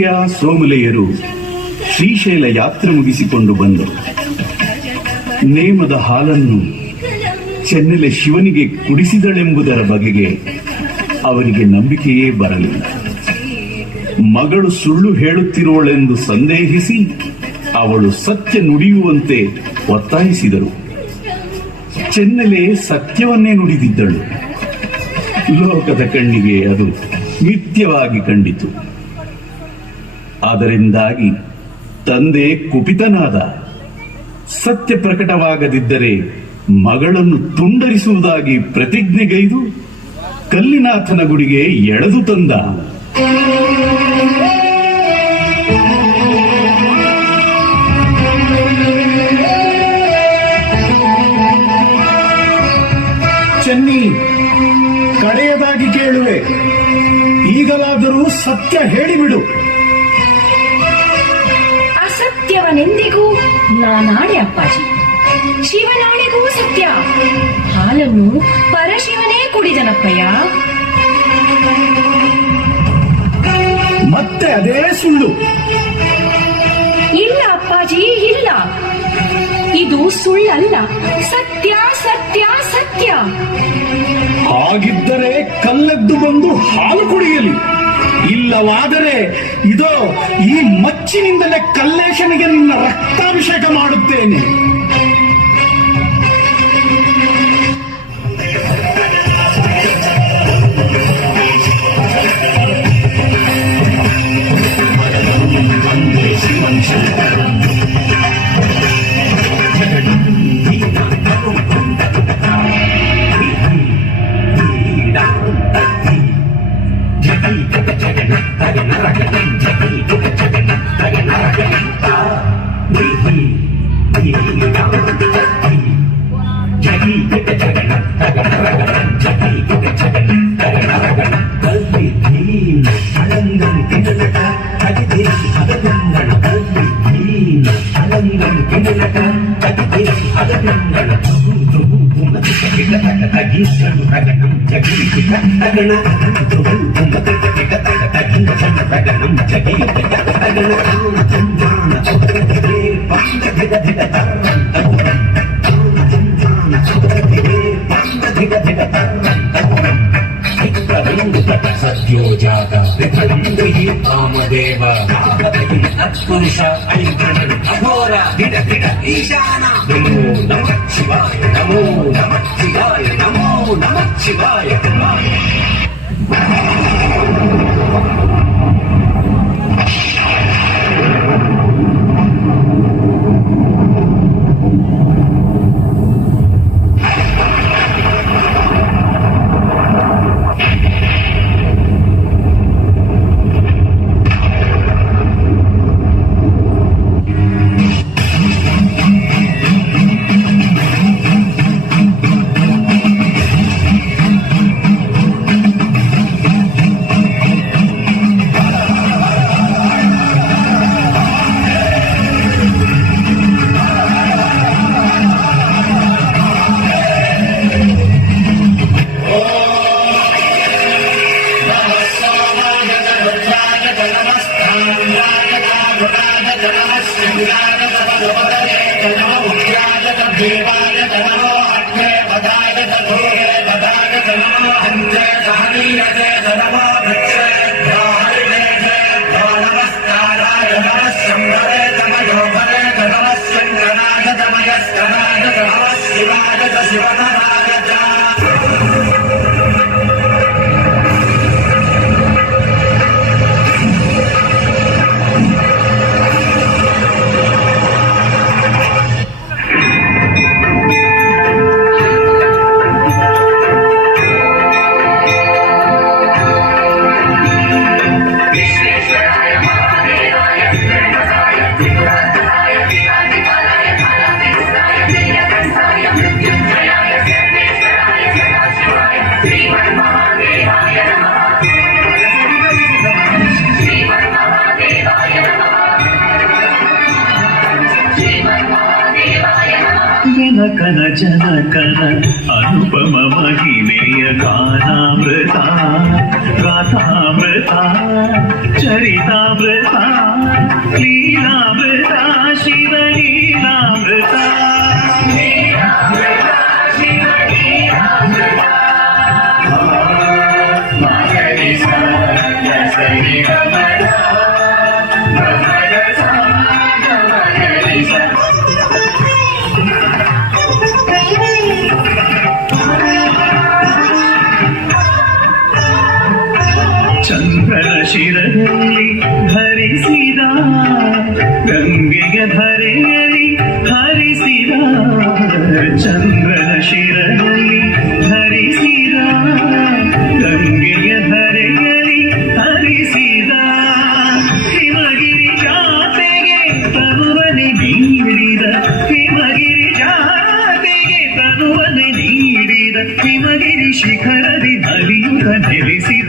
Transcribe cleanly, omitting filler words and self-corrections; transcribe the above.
ಸುಂದರಿಯ ಸೋಮಲೆಯರು ಶ್ರೀಶೈಲ ಯಾತ್ರೆ ಮುಗಿಸಿಕೊಂಡು ಬಂದರು. ನೇಮದ ಹಾಲನ್ನು ಚೆನ್ನೆಲೆ ಶಿವನಿಗೆ ಕುಡಿಸಿದಳೆಂಬುದರ ಬಗೆಗೆ ಅವರಿಗೆ ನಂಬಿಕೆಯೇ ಬರಲಿಲ್ಲ. ಮಗಳು ಸುಳ್ಳು ಹೇಳುತ್ತಿರುವಳೆಂದು ಸಂದೇಹಿಸಿ ಅವಳು ಸತ್ಯ ನುಡಿಯುವಂತೆ ಒತ್ತಾಯಿಸಿದರು. ಚೆನ್ನೆಲೆ ಸತ್ಯವನ್ನೇ ನುಡಿದಿದ್ದಳು. ಲೋಕದ ಕಣ್ಣಿಗೆ ಅದು ಮಿಥ್ಯವಾಗಿ ಕಂಡಿತು. ಅದರಿಂದಾಗಿ ತಂದೆ ಕುಪಿತನಾದ. ಸತ್ಯ ಪ್ರಕಟವಾಗದಿದ್ದರೆ ಮಗಳನ್ನು ತುಂಡರಿಸುವುದಾಗಿ ಪ್ರತಿಜ್ಞೆಗೈದು ಕಲ್ಲಿನಾಥನ ಗುಡಿಗೆ ಎಳೆದು ತಂದ. ಚೆನ್ನಿ, ಕಡೆಯದಾಗಿ ಕೇಳುವೆ, ಈಗಲಾದರೂ ಸತ್ಯ ಹೇಳಿಬಿಡು. ಅಸತ್ಯವನೆಂದಿಗೂ ನಾನಾಡೆ ಅಪ್ಪಾಜಿ, ಶಿವನಾಣೆಗೂ ಸತ್ಯ. ಹಾಲನ್ನು ಪರಶಿವನೇ ಕುಡಿದನಪ್ಪಯ್ಯ. ಮತ್ತೆ ಅದೇ ಸುಳ್ಳು? ಇಲ್ಲ ಅಪ್ಪಾಜಿ, ಇಲ್ಲ. ಇದು ಸುಳ್ಳಲ್ಲ, ಸತ್ಯ ಸತ್ಯ ಸತ್ಯ. ಹಾಗಿದ್ದರೆ ಕಲ್ಲೆದ್ದು ಬಂದು ಹಾಲು ಕುಡಿಯಲಿ. ಇಲ್ಲವಾದರೆ ಇದೋ ಈ ಮಚ್ಚಿನಿಂದಲೇ ಕಲ್ಲೇಶನಿಗೆ ನಿನ್ನ ರಕ್ತಾಭಿಷೇಕ ಮಾಡುತ್ತೇನೆ. ಸತ್ಯೋಜಾತ ಕಾಮದೇವ ಅತ್ಪುರುಷ ಐಂದ್ರನು ಅಘೋರ ದಿಡ ದಿಡ ಈಶಾನ. ನಮೋ ನಮಃ ಶಿವಾಯ, ನಮೋ ನಮಃ ಶಿವಾಯ, ನಮೋ ನಮಃ ಶಿವಾಯ. ಜನಕನ ಜನಕನ ಅನುಪಮ ಮಹಿಮೆಯ ಗಾನಾಮೃತ गाथामृता चरितामृता लीलामृता शिवलीलामृता ಚಂದ್ರನ ಶಿರದಲ್ಲಿ ಧರಿಸಿದ ಗಂಗೆಯ ಧರೆಯಲ್ಲಿ ಹರಿಸಿದ ಚಂದ್ರನ ಶಿರದಲ್ಲಿ ಧರಿಸಿದ ಗಂಗೆಯ ಧರೆಯಲ್ಲಿ ಹರಿಸಿದ ಹಿಮಗಿರಿ ಜಾತೆಗೆ ತನುವನೆ ನೀಡಿದ ಹಿಮಗಿರಿ ಜಾತೆಗೆ ತನುವನೆ ನೀಡಿದ ಹಿಮಗಿರಿ ಶಿಖರದಿ ನಲಿಯುತ್ತ ನೆಲೆಸಿದ